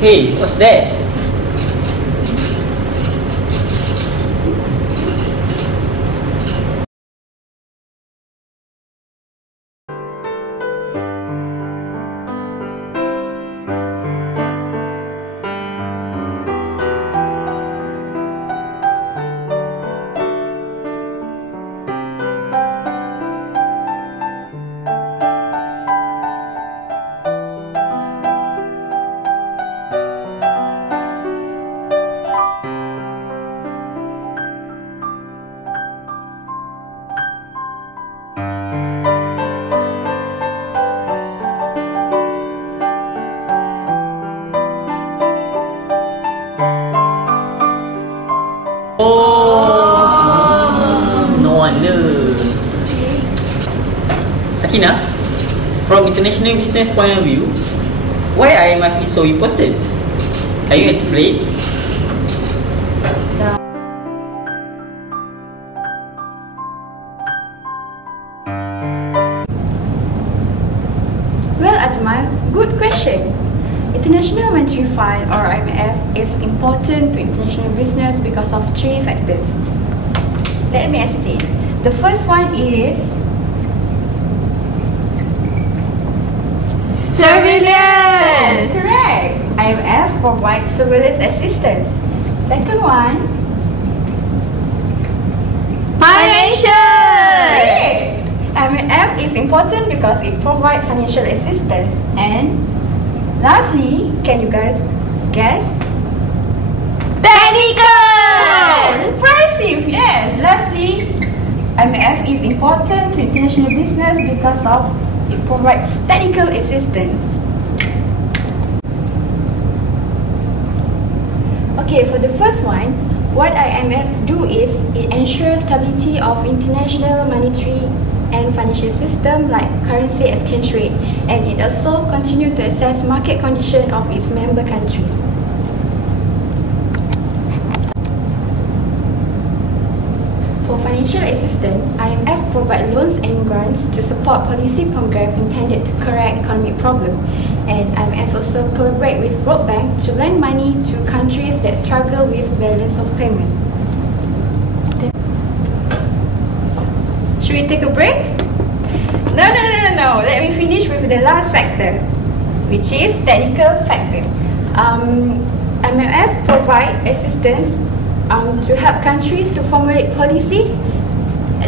Hey, what's that? No wonder. Sakina, from international business point of view, why IMF is so important? Can you explain? Well, Ajmal, good question. International Monetary Fund or IMF is important to international business because of three factors. Let me explain. The first one is surveillance. Correct. IMF provides surveillance assistance. Second one, financial. IMF is important because it provides financial assistance. And lastly, can you guys guess? Technical! Impressive, yes. Lastly, IMF is important to international business because of it provides technical assistance. Okay, for the first one, what IMF do is it ensures stability of international monetary and financial system like currency exchange rate, and it also continue to assess market condition of its member countries. For financial assistance, IMF provide loans and grants to support policy program intended to correct economic problem, and IMF also collaborate with World Bank to lend money to countries that struggle with balance of payment. Should we take a break? No. Let me finish with the last factor, which is technical factor. IMF provide assistance to help countries to formulate policies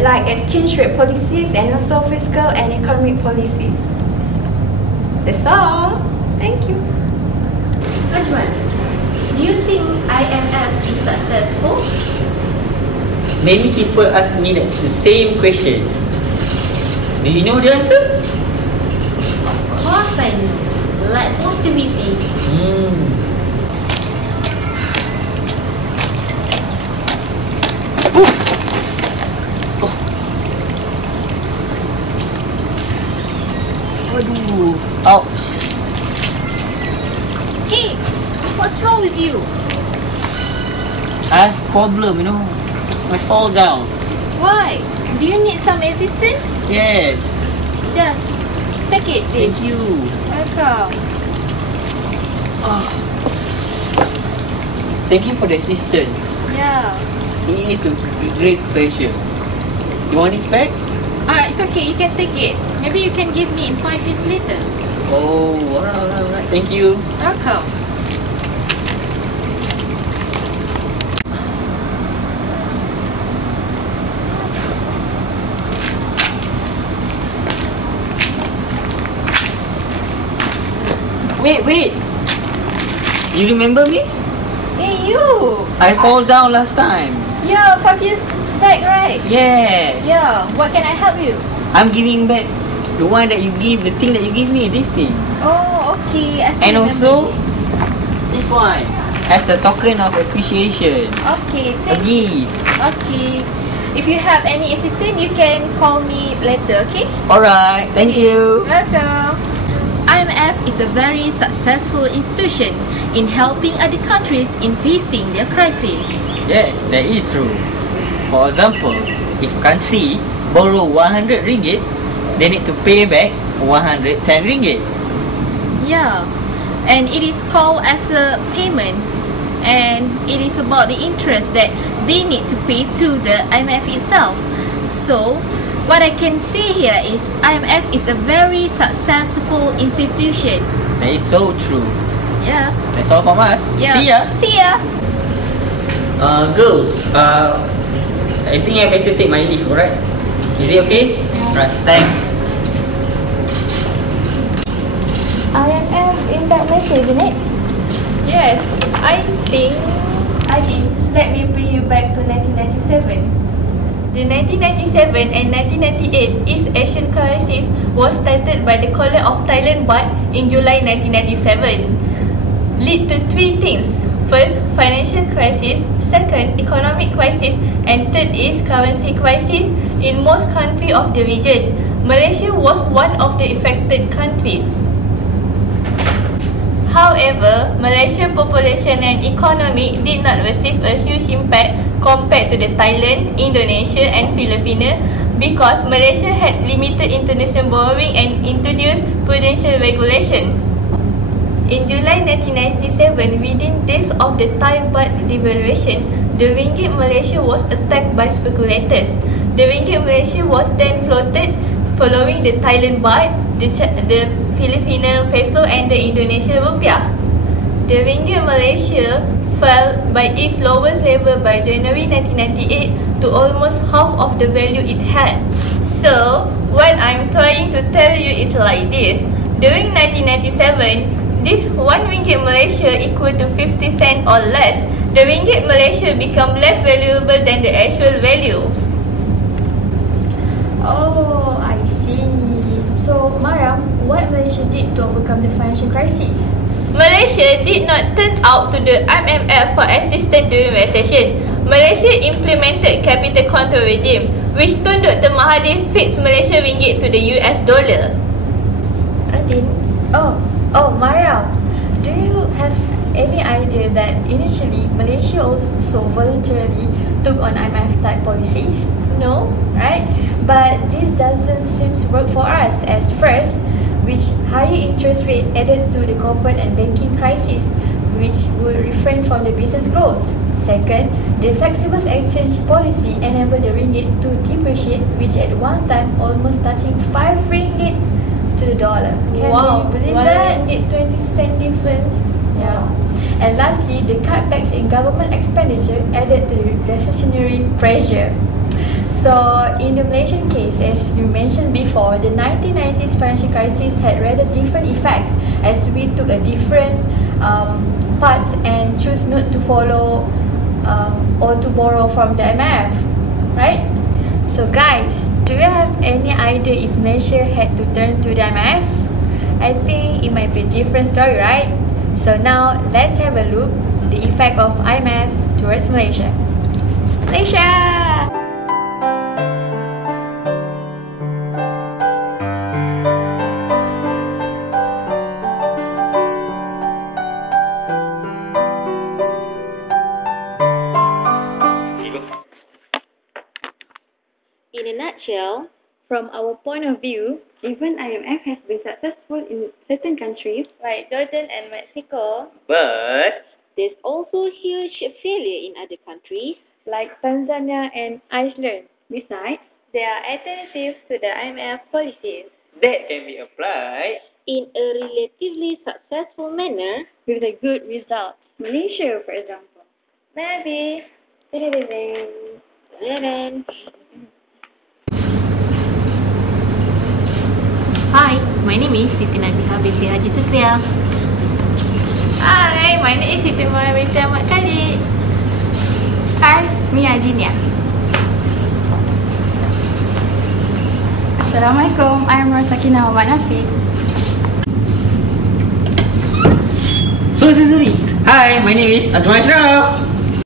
like exchange rate policies and also fiscal and economic policies. That's all. Thank you. Ajmal, do you think IMF is successful? Many people ask me the same question. Do you know the answer? Of course I know. Let's watch the video. Aduh, ouch. Hey, what's wrong with you? I have problem, I fall down. Why? Do you need some assistance? Yes. Just take it, please. Thank you. Welcome. Thank you for the assistance. Yeah. It is a great pleasure. You want this back? It's okay. You can take it. Maybe you can give me in 5 years later. Oh, alright. Thank you. Welcome. Wait. You remember me? Hey, you! I fall down last time. Yeah, 5 years back, right? Yes. Yeah. What can I help you? I'm giving back the one that you give, the thing that you give me, this thing. Oh, okay. I still And remember also, this. this one, as a token of appreciation. Okay, A thank you. gift. Okay. If you have any assistance, you can call me later, okay? Alright, thank you. Welcome. IMF is a very successful institution in helping other countries in facing their crisis. Yes, that is true. For example, if a country borrow 100 ringgit, they need to pay back 110 ringgit. Yeah. and it is called as a payment, and it is about the interest that they need to pay to the IMF itself. So what I can see here is IMF is a very successful institution. That is so true. Yeah. That's all from us. Yeah. See ya. See ya. Girls, I think I better take my leave, alright? Is it okay? Right, thanks. IMF in back Malaysia, isn't it? Yes, I think, let me bring you back to 1997. The 1997 and 1998 East Asian crisis was started by the collapse of Thailand baht in July 1997. Lead to three things. First, financial crisis. Second, economic crisis. And third is currency crisis in most countries of the region. Malaysia was one of the affected countries. However, Malaysia's population and economy did not receive a huge impact compared to the Thailand, Indonesia and Philippines because Malaysia had limited international borrowing and introduced prudential regulations. In July 1997, within days of the Thai baht devaluation, the ringgit Malaysia was attacked by speculators. The ringgit Malaysia was then floated following the Thailand baht, the Filipino peso and the Indonesian rupiah. The ringgit Malaysia fell by its lowest level by January 1998 to almost half of the value it had. So, what I'm trying to tell you is like this. During 1997, this 1 ringgit Malaysia equal to 50 cents or less. The ringgit Malaysia become less valuable than the actual value. Oh, I see. So, Mariam, what Malaysia did to overcome the financial crisis? Malaysia did not turn out to the IMF for assistance during recession. Malaysia implemented capital control regime, which Tun Dr. Mahathir fixed Malaysia ringgit to the US dollar. Radin? Oh, Mariam, do you have any idea that initially Malaysia also voluntarily took on IMF type policies? No? Right? But this doesn't seem to work for us as first, which higher interest rate added to the corporate and banking crisis, which would refrain from the business growth. Second, the flexible exchange policy enabled the ringgit to depreciate, which at one time almost touching 5 ringgit to the dollar. Can you believe that? 20 cent difference. Yeah. And lastly, the cutbacks in government expenditure added to the recessionary pressure. So, in the Malaysian case, as you mentioned before, the 1990s financial crisis had rather different effects as we took a different paths and choose not to follow or to borrow from the IMF, right? So guys, do you have any idea if Malaysia had to turn to the IMF? I think it might be a different story, right? So now, let's have a look the effect of IMF towards Malaysia. Malaysia! In a nutshell, from our point of view, even IMF has been successful in certain countries like Jordan and Mexico, But there's also huge failure in other countries like Tanzania and Iceland. Besides, there are alternatives to the IMF policies that can be applied in a relatively successful manner with a good result. Malaysia, for example. Maybe. Hi, my name is Siti Nabiha binti Haji Sukriya. Hi, my name is Siti Maya binti Ahmad Khalid. Hi, Mia Jinia. Assalamualaikum, I'm Rosakina Muhammad Nafiq. Sorry. Hi, my name is Ajmal Ashraf.